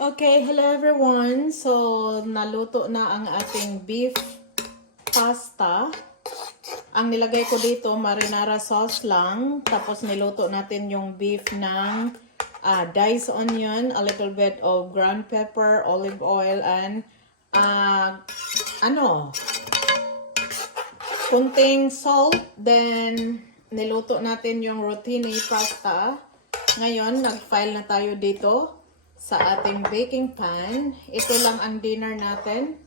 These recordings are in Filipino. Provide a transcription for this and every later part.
Okay, hello everyone. So, naluto na ang ating beef pasta. Ang nilagay ko dito, marinara sauce lang. Tapos niluto natin yung beef ng diced onion, a little bit of ground pepper, olive oil, and kunting salt. Then, niluto natin yung rotini pasta. Ngayon, nag-file na tayo dito sa ating baking pan. Ito lang ang dinner natin.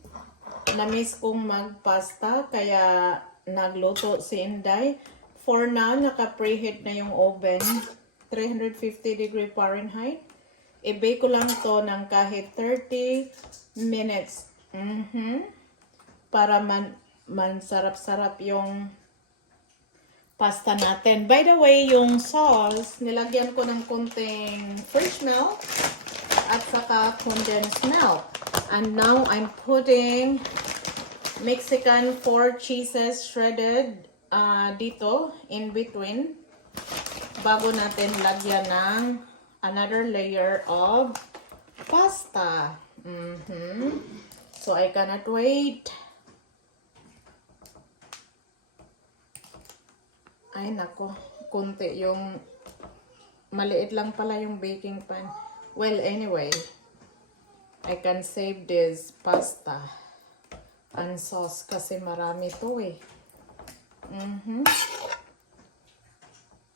Na-miss kong mag-pasta, kaya nagluto si Inday. For now, naka-preheat na yung oven. 350 degree Fahrenheit. I-bake ko lang to ng kahit 30 minutes. Para sarap-sarap yung pasta natin. By the way, yung sauce, nilagyan ko ng kunting fresh milk at saka condensed milk. And now I'm putting Mexican 4 cheeses shredded dito in between bago natin lagyan ng another layer of pasta. So I cannot wait. Ay nako, kunti yung maliit lang pala yung baking pan. Well, anyway, I can save this pasta and sauce kasi marami to eh.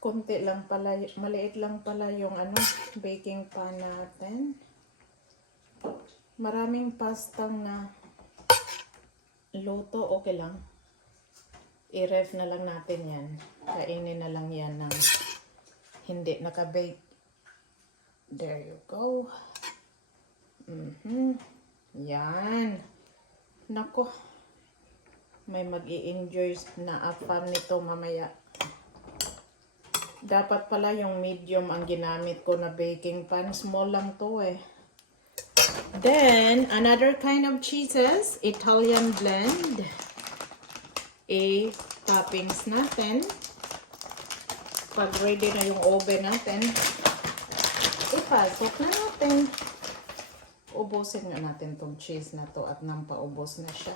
Kunti lang pala, maliit lang pala yung baking pan natin. Maraming pastang na luto, okay lang. I-ref na lang natin yan. Kainin na lang yan ng hindi naka-bake. There you go. Yan. Nako. May mag-i-enjoy na afam nito mamaya. Dapat pala yung medium ang ginamit ko na baking pan. Small lang to eh. Then, another kind of cheeses. Italian blend. Toppings natin. Pag ready na yung oven natin, ipasok na natin. Ubusin nga natin tong cheese na to at nampaubos na siya.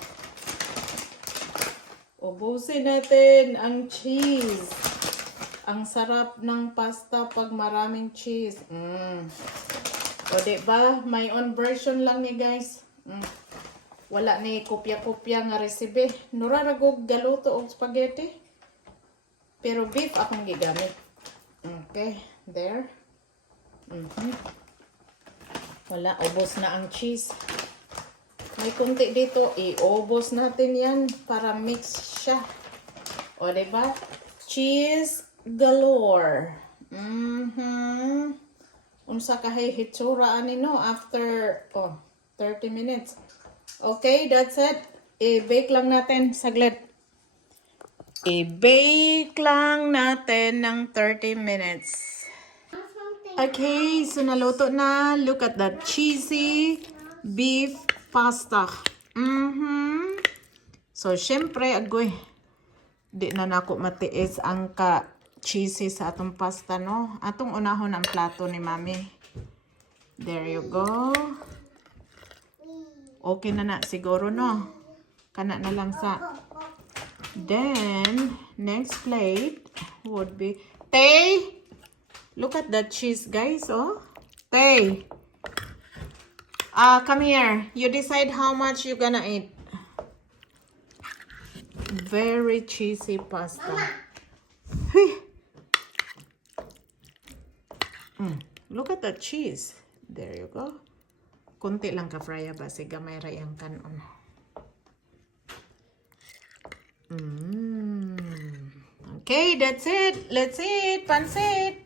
Ubusin natin ang cheese. Ang sarap ng pasta pag maraming cheese. O diba? My own version lang ni guys. Wala ni kopya-kopya nga recipe. Nuraragog galuto og spaghetti. Pero beef akong gigamit. Okay, there. Wala, ubos na ang cheese. May kunti dito, iubos natin yan para mix siya. O, diba? Cheese galore. Unsa kahay hitsura ani no after 30 minutes. Okay, that's it. I-bake lang natin saglit. I-bake lang natin ng 30 minutes. Okay, so naluto na. Look at that cheesy beef pasta. So, syempre, agoy, di na nako matiis ang ka-cheesy sa atong pasta, no? Atong unahon ang plato ni Mami. There you go. Okay na siguro, no? Kana na lang sa... Then, next plate would be... Tay! Look at that cheese, guys, oh. Tay! Come here. You decide how much you're gonna eat. Very cheesy pasta. Look at that cheese. There you go. Kunti lang ka-frya ba? Sige, may rayang kanon. Okay, that's it. Let's eat. Pansit.